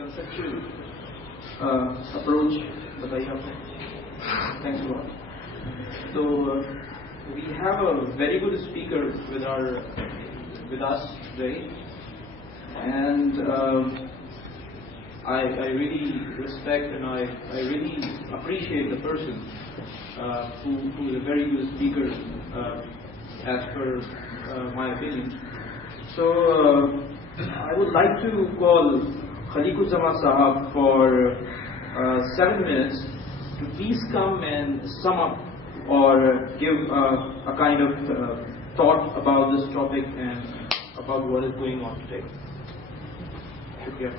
conceptual approach بتائی آپ نے. Thanks a lot. So we have a very good speaker with us today, and I really respect and I really appreciate the person who is a very good speaker as per my opinion. So I would like to call Khaliquzzaman Sahab for 7 minutes to please come and sum up or give a kind of thought about this topic and about what is going on today. Shukriya.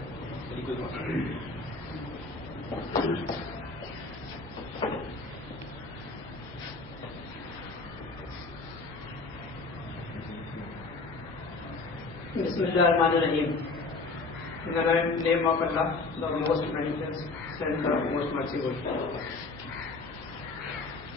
Bismillahirrahmanirrahim. In the name of Allah, the most magnificent and the most merciful.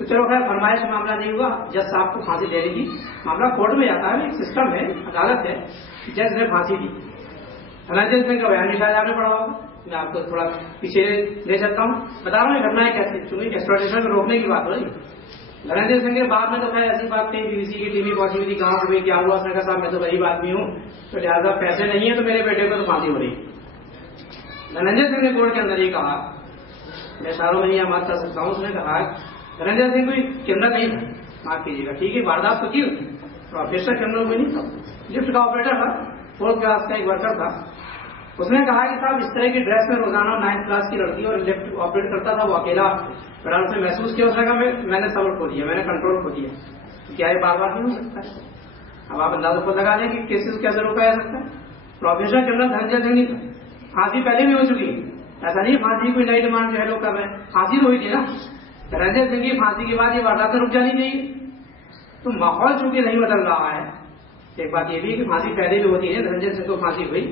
تو چلو خیر فرمائش معاملہ نہیں ہوا, جج صاحب کو پھانسی دینے کی معاملہ کورٹ میں جاتا ہے, ایک سسٹم ہے, عدالت ہے, جج نے پھانسی دی. دھننجے سنگھ کا بیان بھی شاید آپ نے پڑھا ہوگا, میں آپ کو تھوڑا پیچھے لے سکتا ہوں, بتا رہا ہوں یہ گھٹنا ہے کیسے, چونکہ ایکسپلوٹیشن کو روکنے کی بات ہو رہی ہے. دھننجے سنگھ کے بعد میں تو خیر ایسی بات کہیں BBC کی ٹی وی پہنچی ہوئی تھی, گاؤں میں کیا ہوا, اس نے کہا صاحب میں تو غریب آدمی ہوں تو لہٰذا پیسے نہیں ہیں تو میرے بیٹے کو تو پھانسی ہو رہی. دھننجے سنگھ نے کورٹ کے اندر یہ کہا, میں اشاروں میں نہیں بات کر سکتا ہوں, اس نے کہا دھننجے سنگھ کوئی کرمنل نہیں تھا, معاف کیجیے گا, ٹھیک ہے واردات تو کی ہوتی, پروفیشنل کرمنل کوئی نہیں تھا, لفٹ کا آپریٹر تھا, 4th کلاس کا ایک ورکر تھا. اس نے کہا کہ صاحب اس طرح کی ڈریس میں روزانہ 9th کلاس کی لڑکی اور لفٹ آپریٹ کرتا تھا, وہ اکیلا فلحال اس نے محسوس کیا, اس نے کہا میں نے صبر کھو دیا, میں نے کنٹرول کھو دیا, کیا یہ بار بار نہیں ہو سکتا ہے؟ اب آپ اندازہ خود لگا لیں کہ کیسز کیسے روکا جا سکتا ہے. پروفیشنل کرمنل دھننجے سنگھ نہیں تھا, پھانسی پہلے بھی ہو چکی ہے, ایسا نہیں پھانسی کوئی نئی ڈیمانڈ جو ہے لوگ کر رہے ہیں, پھانسی تو ہوئی تھی نا. دھننجے سنگھ کی پھانسی کے بعد یہ واردات رک جانی چاہیے. تو ماحول چونکہ نہیں بدل رہا ہے, ایک بات یہ بھی کہ پھانسی پہلے بھی ہوتی ہے, دھننجے سنگھ کو پھانسی ہوئی,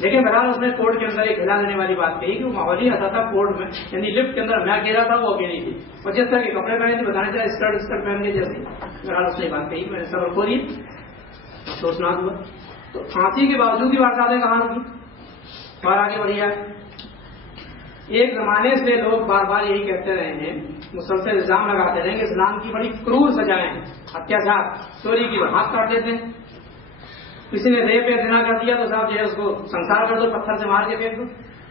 لیکن بہرحال اس نے کورٹ کے اندر ایک ہلا دینے والی بات کہی کہ وہ ماحول ہی ایسا تھا کورٹ میں, یعنی لفٹ کے اندر میں اکیلا تھا, وہ اکیلی تھی, اور جس طرح کے کپڑے پہنے تھے بتانے چاہے اسکرٹ پہن کے جیسے, بہرحال اس نے بات کہی, میں نے صبر کھو دی, افسوسناک ہوا. تو پھانسی کے باوجود بھی وارداتیں کہاں کی, اور آگے بڑھیا. ایک زمانے سے لوگ بار بار یہی کہتے رہے ہیں, مسلسل الزام لگاتے رہے ہیں کہ اسلام کی بڑی کرور سزائیں ہیں, اتیاچار, چوری کی ہاتھ کاٹ دیتے ہیں, کسی نے ریپ یا زنا کر دیا تو صاحب جو ہے اس کو سنسار کر دو, پتھر سے مار کے پھینک دو.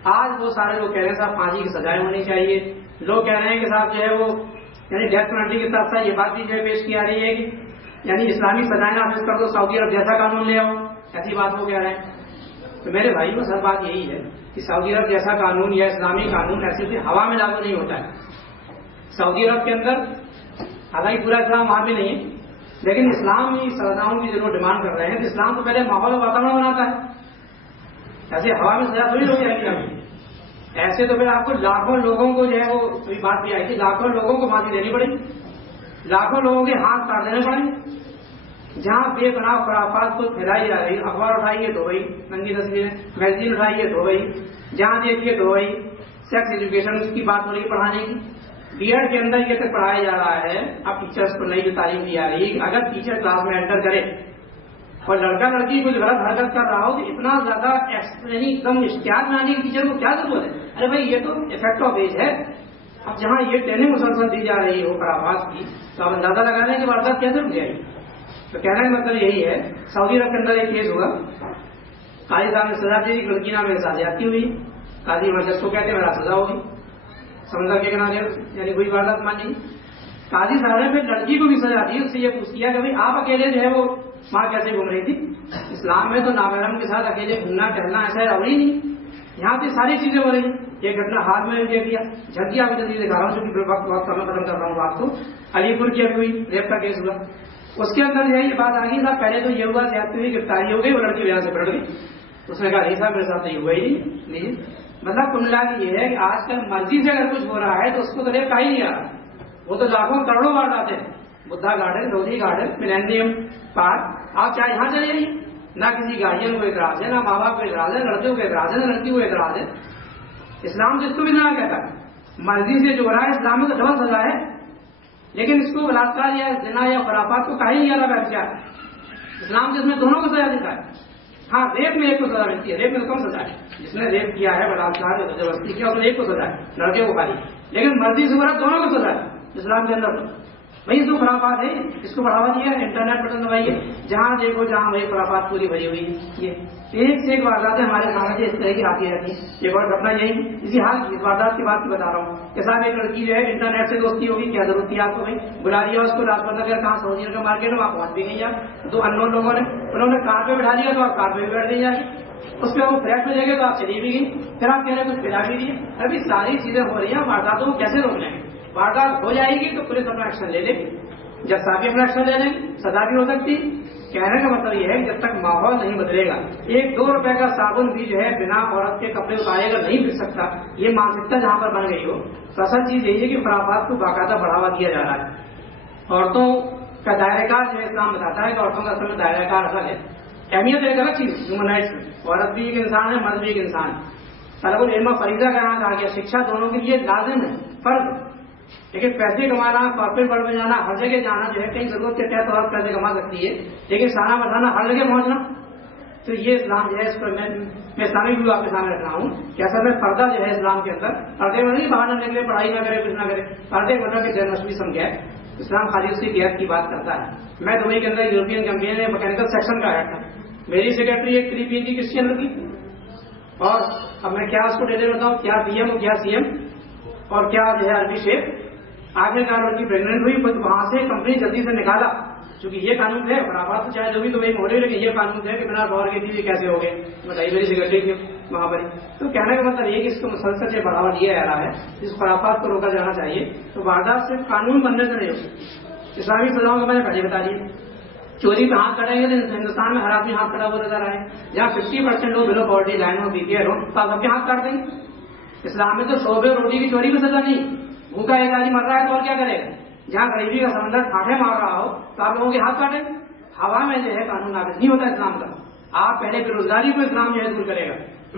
آج وہ سارے لوگ کہہ رہے ہیں صاحب پھانسی کی سزائیں ہونی چاہیے. لوگ کہہ رہے ہیں کہ صاحب جو ہے وہ یعنی ڈیتھ پینلٹی کے ساتھ ساتھ یہ بات بھی جو ہے پیش کی آ رہی ہے کہ یعنی اسلامی سزائیں نافذ کر دو, سعودی عرب جیسا قانون لے آؤ, ایسی بات وہ کہہ رہے ہیں. تو میرے بھائی کو سر بات یہی ہے کہ سعودی عرب جیسا قانون یا اسلامی قانون ایسے بھی ہوا میں لاگو نہیں ہوتا ہے. سعودی عرب کے اندر حالانکہ پورا اسلام وہاں بھی نہیں ہے, لیکن اسلامی سزاؤں کی ضرور ڈیمانڈ کر رہے ہیں تو اسلام تو پہلے ماحول و واتاورن بناتا ہے, ایسے ہوا میں سزا تھوڑی ہو جائے گی. ایسے تو پھر آپ کو لاکھوں لوگوں کو جو ہے وہ کوئی بات بھی آئی تھی, لاکھوں لوگوں کو پھانسی دینی پڑی, لاکھوں لوگوں کے ہاتھ کاٹ دینے پڑے. جہاں بے پناہ خرافات کو پھیلائی جا رہی, اخبار اٹھائیے دھو گئی, ننگی تصویریں, میگزین اٹھائیے دھو گئی, جہاں دیکھیے دھو گئی, سیکس ایجوکیشن کی بات ہو رہی ہے پڑھانے کی. بی ایڈ کے اندر یہ تک پڑھایا جا رہا ہے, اب ٹیچرس کو نئی جو تعلیم دی جا رہی ہے, اگر ٹیچر کلاس میں انٹر کرے اور لڑکا لڑکی کچھ غلط حرکت کر رہا ہو تو اتنا زیادہ یعنی ایک دم اشتہار میں آنے کی ٹیچر کو کیا ضرورت ہے؟ ارے بھائی یہ تو افیکٹ آف ایج ہے. اب جہاں یہ ٹریننگ مسلسل دی جا رہی ہو خرافات کی, تو آپ اندازہ لگا لیں کہ واردات کیسے رک جائے گی. تو کہنے کا مطلب یہی ہے, سعودی عرب کے اندر ایک کیس ہوگا, قاضی صاحب نے سزا دی, لڑکی نام میں زیادتی ہوئی, قاضی جج کو کہتے ہیں میرا سزا ہوگی, سمندر کے کنارے یعنی کوئی واردات مانی. قاضی صاحب نے پھر لڑکی کو بھی سزا دی, اس سے یہ پوچھ کیا کہ بھائی آپ اکیلے جو ہے وہ وہاں کیسے گھوم رہی تھی؟ اسلام میں تو نامحرم کے ساتھ اکیلے گھومنا ٹہلنا ایسا ہے اوری نہیں, یہاں پہ ساری چیزیں ہو رہی ہیں. یہ گھٹنا حال میں دیکھ لیا, جھٹکی آپ جلدی دکھا رہا ہوں کیونکہ وقت میں ختم کر رہا ہوں آپ کو. علی پور کی ابھی ہوئی ریپ کا کیس ہوا, اس کے اندر جو ہے یہ بات آ گئی صاحب پہلے تو یہ ہوا زیادتی ہوئی, گرفتاری ہو گئی, وہ لڑکی وجہ سے پلٹ گئی. اس نے کہا نہیں صاحب میرے ساتھ نہیں ہوا ہی نہیں. مطلب کل ملا کے یہ ہے کہ آج کل مرضی سے اگر کچھ ہو رہا ہے تو اس کو تو ریپ کا ہی نہیں آ رہا, وہ تو لاکھوں کروڑوں بار آتے ہیں. Buddha garden, Lodhi garden, millennium park, آپ چاہے یہاں چلے جائیے, نہ کسی گارجین کو اعتراض ہے, نہ ماں باپ کو اعتراض ہے, لڑکیوں کو اعتراض ہے, نہ لڑکی کو اعتراض ہے. اسلام جس کو بھی نہ کہتا ہے, مرضی سے جو ہو رہا ہے اسلام میں تو ڈبل سزا ہے, لیکن اس کو بلاత్కాر یا زنا یا خرافات کو کہیں نہیں جا رہا ہے. اسلام جس میں دونوں کو سزا دیتا ہے. ہاں ریپ میں ایک کو سزا ملتی ہے, ریپ میں تو کم سزا ہے, جس نے ریپ کیا ہے بلاత్కాر یا زبردستی کیا اس میں ایک کو سزا ہے, لڑکے کو خالی, لیکن مرضی سے عورت دونوں کو سزا ہے اسلام کے اندر. بھائی اس کو خرافات ہے, اس کو بڑھاوا دیا, انٹرنیٹ بٹن دبائیے, جہاں دیکھو جہاں وہی خرافات پوری بھری ہوئی ہے. یہ ایک سے ایک وارداتیں ہمارے سامنے اس طرح کی آتی رہتی ہیں. ایک اور گھٹنا یہی اسی حال کی واردات کی بات کی بتا رہا ہوں کہ صاحب ایک لڑکی جو ہے انٹرنیٹ سے دوستی ہوگی, کیا ضرورت تھی آپ کو, بھائی بلا دیا اس کو لاجپت نگر, کہاں سعودی عرب کا مارکیٹ ہے, وہاں پہنچ بھی گئی آپ. دو اننون لوگوں نے انہوں نے کار پہ بٹھا دیا تو آپ کار پہ بھی بیٹھ گئی جائیں, اس پہ وہ فلیٹ میں لے گئے تو آپ چلی بھی گئی, پھر آپ کہہ رہے کچھ پلا بھی دیے. ابھی ساری چیزیں ہو رہی ہیں, وارداتوں کو کیسے روک لیں گے؟ واردات ہو جائے گی تو پولیس اپنا ایکشن لے لے گی, جب صاحب اپنا ایکشن لے لیں گے, سزا بھی ہو سکتی. کہنے کا مطلب یہ ہے کہ جب تک ماحول نہیں بدلے گا, 1-2 روپے کا صابن بھی جو ہے بنا عورت کے کپڑے اتارے گا نہیں بک سکتا. یہ مانسکتا جہاں پر بن گئی ہو, تو اصل چیز یہی ہے کہ خرافات کو باقاعدہ بڑھاوا دیا جا رہا ہے. عورتوں کا دائرہ کار جو ہے اسلام بتاتا ہے کہ عورتوں کا اصل میں دائرہ کار الگ ہے. اہمیت ایک الگ چیز ہیومن رائٹس میں, عورت بھی ایک انسان ہے, مرد بھی ایک انسان ہے. طلب العلم فریضہ کا یہاں کہا گیا, شکشا دونوں کے لیے لازم ہے, فرض. لیکن پیسے کمانا, کارپوریٹ ورلڈ میں جانا, ہر جگہ جانا جو ہے, کہیں ضرورت کے تحت آپ پیسے کما سکتی ہے, لیکن سانا بٹھانا ہر جگہ پہنچنا, تو یہ اسلام جو ہے اس پر میں اسلامی ویو آپ کے سامنے رکھ رہا ہوں کہ اصل میں پردہ جو ہے اسلام کے اندر, پردے میں نہیں باہر نہ نکلے, پڑھائی نہ کرے, کچھ نہ کرے, پردے کو کے جرنلسٹ بھی سمجھا ہے. اسلام خالی اس کی غیرت کی بات کرتا ہے. میں دبئی کے اندر یورپین کمپنی میں میکینیکل سیکشن کا ہیڈ تھا, میری سیکرٹری ایک 3 PhD کی کرسچین لڑکی, اور اب میں کیا اس کو ڈیٹیل بتاؤں, کیا PM اور کیا CM اور کیا جو ہے عربی شیخ. آخر کار لڑکی پریگنٹ ہوئی, وہاں سے کمپنی جلدی سے نکالا, چونکہ یہ قانون ہے, اور آباد تو چاہے جو بھی تو وہی موڑے, لیکن یہ قانون ہے کہ بنا غور کے بھی کیسے ہو گئے, بتائیے میری سیکرٹری کی وہاں پر. تو کہنے کا مطلب یہ کہ اس کو مسلسل سے بڑھاوا دیا جا رہا ہے, اس خرافات کو روکا جانا چاہیے. تو واردات سے قانون بننے سے نہیں ہو سکتی. اسلامی سزاؤں کو میں نے پہلے بتا دیا, چوری پہ ہاتھ کٹیں گے تو ہندوستان میں ہر آدمی ہاتھ کٹا ہوا نظر آئے, جہاں 50% لوگ بلو پاورٹی لائن اور BPL ہو تو آپ سب کے ہاتھ کاٹ دیں گے. اسلام میں تو شعبے روٹی کی چوری کی سزا نہیں, بھوکا ایک آدمی مر رہا ہے تو اور کیا کرے گا, جہاں غریبی کا سمندر ٹھاٹھے مار رہا ہو تو آپ لوگوں کے ہاتھ کاٹیں. ہوا میں جو ہے قانون نافذ نہیں ہوتا اسلام کا. آپ پہلے بے روزگاری کو اسلام جو ہے دور کرے گا,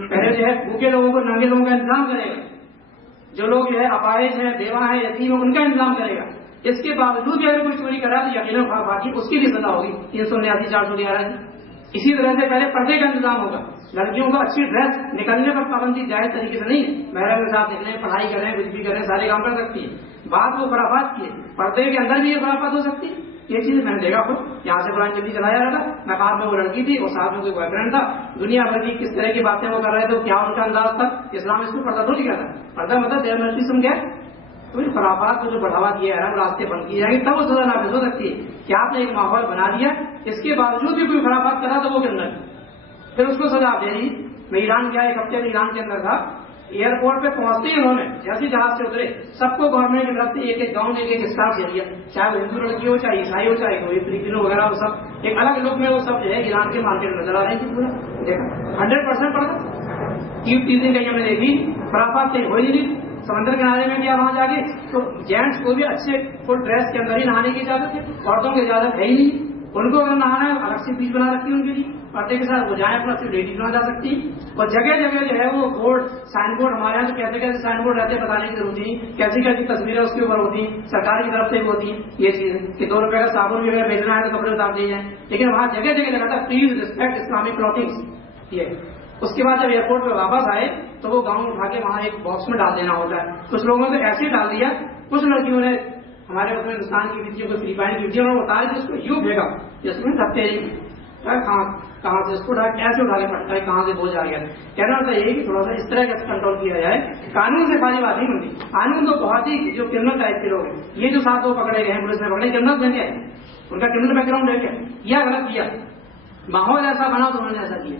پہلے جو ہے بھوکے لوگوں کو, ننگے لوگوں کا انتظام کرے گا, جو لوگ جو ہے اپاہج ہیں, بیوہ ہیں, یتیم ہیں, ان کا انتظام کرے گا. اس کے باوجود بھی اگر کوئی چوری کرا تو یقیناً باقی اس کی بھی سزا ہوگی 389 411. اسی طرح سے پہلے پردے کا انتظام ہوگا, لڑکیوں کو اچھی ڈریس, نکلنے پر پابندی جائز طریقے سے نہیں, محرم کے ساتھ نکلیں, پڑھائی کریں, کچھ بھی کریں, سارے کام کر سکتی ہے. بات وہ خرافات کی ہے, پردے کے اندر بھی یہ خرافات ہو سکتی ہے. یہ چیز میں نے دیکھا خود, یہاں سے قرآن جلدی چلایا رہا تھا, نقاب میں وہ لڑکی تھی اور ساتھ میں کوئی بوائے فرینڈ تھا, دنیا بھر کی کس طرح کی باتیں وہ کر رہے تھے, کیا ان کا انداز تھا. اسلام اس کو پردہ تھوڑی کیا تھا, پردہ مطلب جرنلسٹزم کیا ہے, تو خرافات کو جو بڑھاوا دیا ہے, راستے بند کیے جائیں گے, تب وہ سزا نافذ ہو سکتی ہے. کہ آپ نے ایک ماحول بنا دیا, اس کے باوجود بھی کوئی خرافات کرا تو وہ کے اندر پھر اس کو سزا دے رہی. میں ایران گیا, ایک ہفتے میں ایران کے اندر تھا, ایئرپورٹ پہ پہنچتے ہی انہوں نے جیسے جہاز سے اترے سب کو گورنمنٹ کی طرف سے ایک ایک گاؤں ایک اسٹاف دے دیا, چاہے وہ ہندو لڑکی ہو, چاہے عیسائی ہو, چاہے کوئی فلپینو وغیرہ, وہ سب ایک الگ لک میں وہ سب جو ہے ایران کے مارکیٹ میں نظر آ رہے ہیں. پورا دیکھا 100% پڑتا چیزیں کہیں ہم نے دیکھی, خرافات کہیں ہوئی نہیں. سمندر کنارے میں گیا, وہاں جا کے تو جینٹس کو بھی اچھے فل ڈریس کے اندر ہی نہانے کی اجازت ہے, عورتوں کی اجازت ہے ہی نہیں. ان کو اگر نہانا ہے الگ سے بیچ بنا رکھی ہے ان کے لیے, پردے کے ساتھ وہ جائیں, اپنا صرف لیڈیز بنا جا سکتی. اور جگہ جگہ جو ہے وہ بورڈ, سائن بورڈ, ہمارے یہاں تو کیسے کیسے سائن بورڈ رہتے ہیں بتانے کی ضرورت نہیں, کیسی کیسی تصویریں اس کے اوپر ہوتی ہیں, سرکار کی طرف سے بھی ہوتی ہیں. یہ چیز کہ 2 روپے کا صابن بھی اگر بیچنا ہے تو کپڑے اتار دیے جائیں, لیکن وہاں جگہ جگہ لگا تھا پلیز ریسپیکٹ اسلامک کلوتھنگ. یہ اس کے بعد جب ایئرپورٹ پہ واپس آئے تو وہ گاؤن اٹھا کے وہاں ایک باکس میں ڈال دینا ہوتا ہے. کچھ لوگوں نے ایسے ڈال دیا, کچھ لڑکیوں نے ہمارے اس میں ہندوستان کی بیٹیوں کو فلپائن کی بیٹیوں نے بتایا کہ اس کو یوں پھینکا, جس میں ڈھکتے ہی کہاں سے اس کو ایسے اٹھا کے پڑتا ہے, کہاں سے بوجھ آ گیا. کہنا ہوتا ہے کہ تھوڑا سا اس طرح کا کنٹرول کیا جائے. قانون سے خالی بات نہیں بنتی, قانون تو بہت ہی جو کرمنل ٹائپ کے لوگ ہیں, یہ جو 7 لوگ پکڑے گئے ہیں پولیس نے پکڑے, کرمنل بن گئے, ان کا کرمنل بیک گراؤنڈ ہے کیا غلط کیا, ماحول ایسا بنا تو انہوں نے ایسا کیا.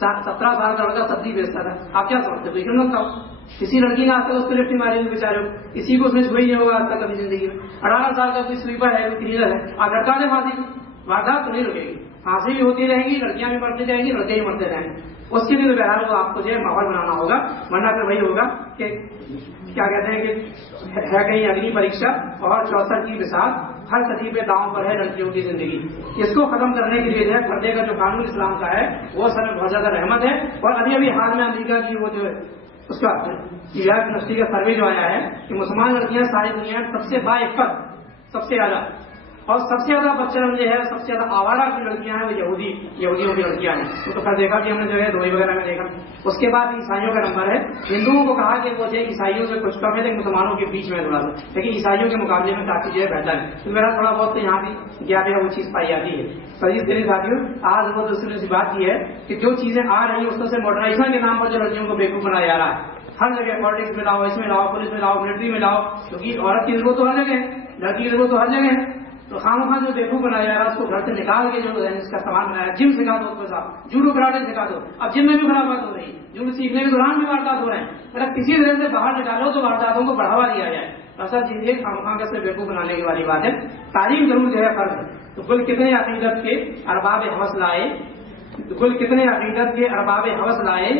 17 سال کا لڑکا سبزی بیچتا تھا, آپ کیا سمجھتے کوئی کرمنل تھا؟ کسی لڑکی نے آج تک اس کو لفٹ ماری ہوئی بیچارے, کسی کو اس میں چھوئی نہیں ہوگا آج تک کبھی زندگی میں. 18 سال کا کوئی سویپر ہے, کوئی کلیئر ہے, آپ لڑکا دے پھانسی, واردات تو نہیں رکے گی, پھانسی بھی ہوتی رہے گی, لڑکیاں بھی مرتی رہیں گی, لڑکے بھی مرتے رہیں گے. اس کے لیے تو بہرحال وہ آپ کو جو ہے ماحول بنانا ہوگا, ورنہ پھر وہی ہوگا کہ کیا کہتے ہیں کہ ہے کہیں اگنی پریکشا اور 64 کی مثال, ہر صدی پہ داؤں پر ہے لڑکیوں کی زندگی. اس کو ختم کرنے کے لیے جو ہے پردے کا جو قانون اسلام کا ہے وہ سر میں بہت زیادہ رحمت ہے. اور ابھی حال میں امریکہ کی وہ جو ہے اس کا یونیورسٹی کا سروے جو آیا ہے کہ مسلمان لڑکیاں ساری دنیا میں سب سے باعفت, سب سے زیادہ, اور سب سے زیادہ بچے جو ہے سب سے زیادہ آوارہ کی لڑکیاں ہیں وہ یہودیوں کی لڑکیاں ہیں. تو پھر دیکھا کہ ہم نے جو ہے دبئی وغیرہ میں دیکھا. اس کے بعد عیسائیوں کا نمبر ہے. ہندوؤں کو کہا کہ وہ جو عیسائیوں سے کچھ کم ہے لیکن مسلمانوں کے بیچ میں تھوڑا سا, لیکن عیسائیوں کے مقابلے میں کافی جو ہے بہتر ہے. تو میرا تھوڑا بہت تو یہاں بھی گیا ہے وہ چیز پائی جاتی ہے. سجیز تیری ساتھیوں, آج وہ دوسری سی بات یہ ہے کہ جو چیزیں آ رہی ہیں اس سے ماڈرنائزیشن کے نام پر جو لڑکیوں کو بیوقوف بنایا جا رہا ہے, ہر جگہ پالیٹکس میں لاؤ, اس میں لاؤ, پولیس میں لاؤ, ملٹری میں لاؤ, کیونکہ عورت کی ضرورت تو ہر جگہ ہے, لڑکی کی ضرورت تو ہر جگہ ہے. تو خواہ جو بیوقوف بنایا جا رہا ہے اس کو گھر سے نکال کے جو اس کا سامان بنایا, جم سکھا دو, اس کے ساتھ جوڈو کراٹے سکھا دو. اب جم میں بھی خرابات ہو رہی ہے, جوڈو سیکھنے کے دوران بھی واردات ہو رہے ہیں. اگر کسی طرح سے باہر نکالو تو وارداتوں کو بڑھاوا دیا جائے. ایسا چیز ہے خواہ سے بیوقوف بنانے کی والی بات ہے. تعلیم ضرور جو ہے فرض ہے. تو کل کتنے عقیدت کے ارباب ہوس لائے, کل کتنے عقیدت کے ارباب ہوس لائے,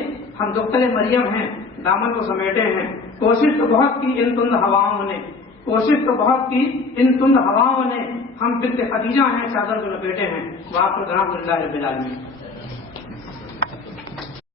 ہم دختر مریم ہیں دامن کو سمیٹے ہیں. کوشش تو بہت کی ان تند ہواؤں نے, کوشش تو بہت کی ان تند ہواؤں نے, ہم بنت خدیجہ ہیں چادر کو لپیٹے ہیں. واقع رحمۃ اللہ رب العالمین.